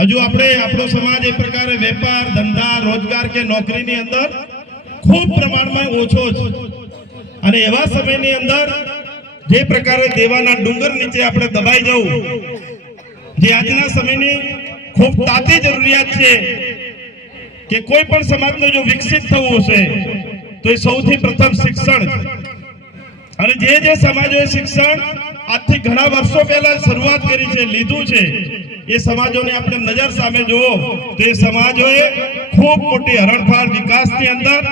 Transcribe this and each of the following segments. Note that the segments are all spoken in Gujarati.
હજુ આપણો સમાજ એ પ્રકારે વેપાર ધંધા રોજગાર કે નોકરીની અંદર ખૂબ પ્રમાણમાં ઓછો છે અને એવા સમયની અંદર જે પ્રકારે દેવાના ડુંગર નીચે આપણે દબાઈ જવું જે આજના સમયની ખૂબ તાતી જરૂરિયાત છે કે કોઈ પણ સમાજને જો વિકસિત થવું હશે તો એ સૌથી પ્રથમ શિક્ષણ છે અને જે સમાજોએ શિક્ષણ આજથી ઘણા વર્ષો પહેલા શરૂઆત કરી છે લીધું છે એ સમાજોને આપણે નજર સામે જુઓ તો એ સમાજોએ ખૂબ મોટી હરણફાળ વિકાસની અંદર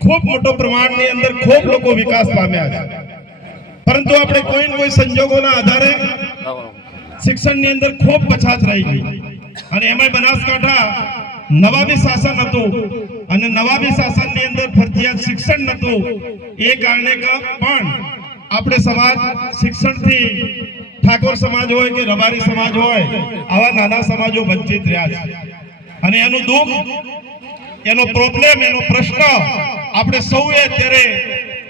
ખૂબ મોટો પ્રમાણની અંદર ખૂબ લોકો વિકાસ પામ્યા છે પરંતુ આપણે કોઈ ને કોઈ સંજોગોના આધારે શિક્ષણની અંદર ખૂબ પછાત રહી ગઈ અને એમાં બનાસકાંઠા નવાબી શાસન હતું અને નવાબી શાસનની અંદર ફરજિયાત શિક્ષણ નહોતું એ કારણે પણ આપણે સમાજ શિક્ષણથી ઠાકોર સમાજ હોય કે રબારી સમાજ હોય આવા નાના સમાજો વંચિત રહ્યા છે અને એનું દુઃખ એનો પ્રોબ્લેમ એનો પ્રશ્ન આપણે સૌએ અત્યારે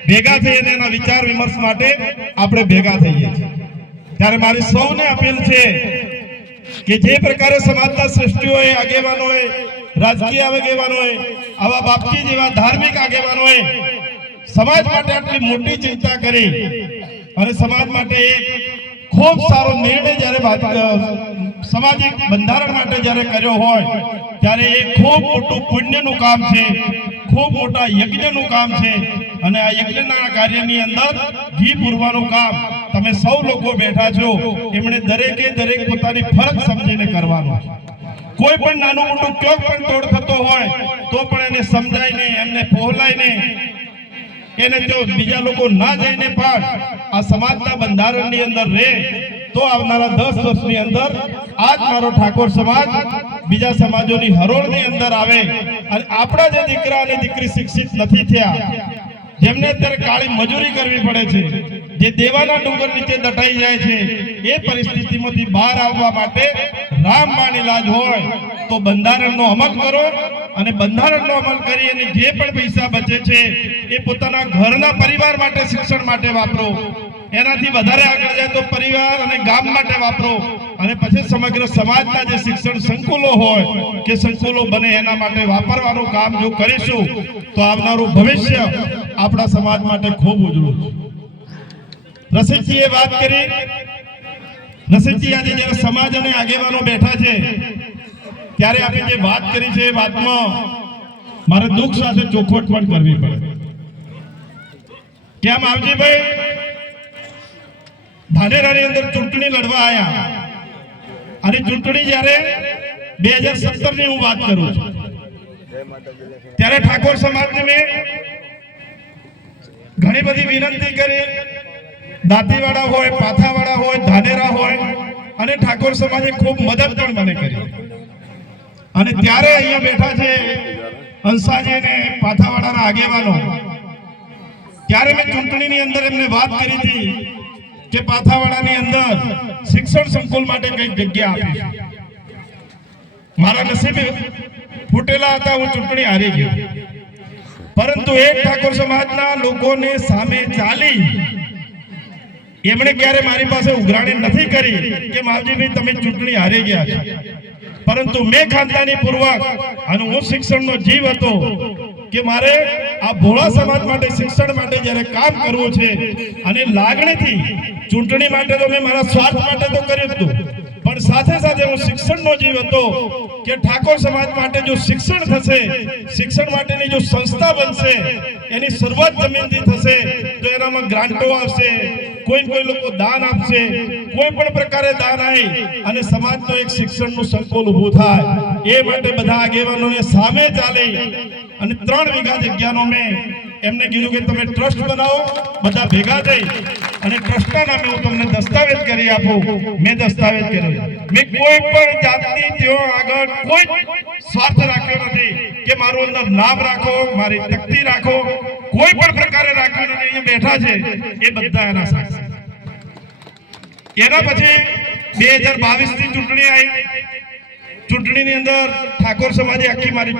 ભેગા થઈને એના વિચાર વિમર્શ માટે આપણે ભેગા થઈએ છીએ ત્યારે મારી સૌને અપીલ છે કે જે પ્રકારે સમાજના શ્રેષ્ઠીઓએ આગેવાનોએ રાજકીય આગેવાનોએ આવા બાપજી જેવા ધાર્મિક આગેવાનોએ સમાજ માટે આટલી મોટી ચિંતા કરી અને સમાજ માટે એક ખૂબ સારો નિર્ણય જ્યારે સામાજિક બંધારણ માટે જ્યારે કર્યો હોય ત્યારે એ ખૂબ મોટું પુણ્યનું કામ છે ખૂબ મોટા યજ્ઞનું કામ છે અને આ યજ્ઞના કાર્યની અંદર ઘી પૂરવાનું કામ તમે સૌ લોકો બેઠા છો એમણે દરેક પોતાની ફરજ સમજીને કરવાનું છે કોઈ પણ નાનું મોટું ક્યોક પણ તોડ થતો હોય તો પણ એને સમજાઈને એમને પહોલાઈને એને જો બીજા લોકો ના જઈને પણ આ સમાજના બંધારણની અંદર રહે તો આવનારા 10 વર્ષની અંદર આજ મારો ઠાકોર સમાજ બીજા સમાજોની હરોળની અંદર આવે અને આપણા જે દીકરા અને દીકરી શિક્ષિત નથી થયા જેમને અત્યારે કાળી મજૂરી કરવી પડે છે જે દેવાના ડુંગર નીચે દટાઈ જાય છે એ પરિસ્થિતિમાંથી બહાર આવવા માટે રામબાણ ઇલાજ હોય તો બંધારણનો અમલ કરો અને બંધારણનો અમલ કરી અને જે પણ પૈસા બચે છે એ પોતાના ઘરના પરિવાર માટે શિક્ષણ માટે વાપરો એનાથી વધારે આગળ જાય તો પરિવાર અને ગામ માટે વાપરો અને પછી સમગ્ર સમાજના જે શિક્ષણ સંકુલો હોય કે સંકુલો બને એના માટે વાપરવાનું કામ જો કરીશું તો આવનારું ભવિષ્ય આપણા સમાજ માટે ખૂબ ઉજળું છે રસિકજીએ વાત કરી રસિકજી આજે જ્યારે સમાજ અને આગેવાનો બેઠા છે ત્યારે આપણે જે વાત કરી છે એ વાતમાં મારે દુઃખ સાથે ચોખવટ પણ કરવી પડે કેમ આવજીભાઈ ધાનેરાની અંદર ચૂંટણી લડવા આવ્યા અને ચૂંટણી જ્યારે 2017 ની હું વાત કરું છું ત્યારે ઠાકોર સમાજને મેં ઘણી બધી વિનંતી કરી દાંતીવાડા હોય પાથાવાડા હોય ધાનેરા હોય અને ઠાકોર સમાજે ખૂબ મદદ પણ મને કરી અને ત્યારે અહીંયા બેઠા છે અંસાજી ને પાથાવાડાના આગેવાનો ત્યારે મેં ચૂંટણીની અંદર એમને વાત કરી હતી કે પાથાવાડાની અંદર શિક્ષણ સંકુલ માટે કઈ જગ્યા આપી મારા નસીબે ફૂટેલા હતા હું ચૂંટણી હારી ગયો પરંતુ એક ઠાકોર સમાજના લોકોને સામે ચાલી એમણે ક્યારે મારી પાસે ઉઘરાણી નથી કરી કે માવજીભાઈ તમે ચૂંટણી હારી ગયા છો પરંતુ મેં ખાનદાની પૂર્વક અને હું શિક્ષણનો જીવ હતો કે મારે આ ભોળા સમાજ માટે શિક્ષણ માટે જ્યારે કામ કરવું છે અને લાગણીથી ચૂંટણી માટે તો મેં મારા સ્વાર્થ માટે તો કર્યું હતું પણ સાથે સાથે હું શિક્ષણનો જીવ હતો કે ઠાકોર સમાજ માટે જો શિક્ષણ થશે શિક્ષણ માટેની જો સંસ્થા બનશે એની શરૂઆત જમીનથી થશે તો એનામાં ગ્રાન્ટો આવશે કોઈ લોકો દાન આપશે કોઈ પણ પ્રકારે દાન આવી અને સમાજનો એક શિક્ષણનું સંકુલ ઊભું થાય એ માટે બધા આગેવાનોએ સામે ચાલી અને 3 વીઘા જગ્યાનો મેં એમને કીધું કે તમે ટ્રસ્ટ બનાવો બધા ભેગા થઈ અને ટ્રસ્ટના નામે હું તમને દસ્તાવેજ કરી આપું મેં દસ્તાવેજ કર્યો મેં કોઈ પણ જાતની તેઓ આગળ કોઈ સ્વાર્થ રાખ્યો નથી કે મારું અંદર નામ રાખો મારી તકતી રાખો કોઈ પણ પ્રકારે રાખ્યું નથી અહીંયા બેઠા છે એ બધા એના સાક્ષી એના પછી 2022 ની ચૂંટણી આવી ચૂંટણીની અંદર ઠાકોર સમાજે આખી મારી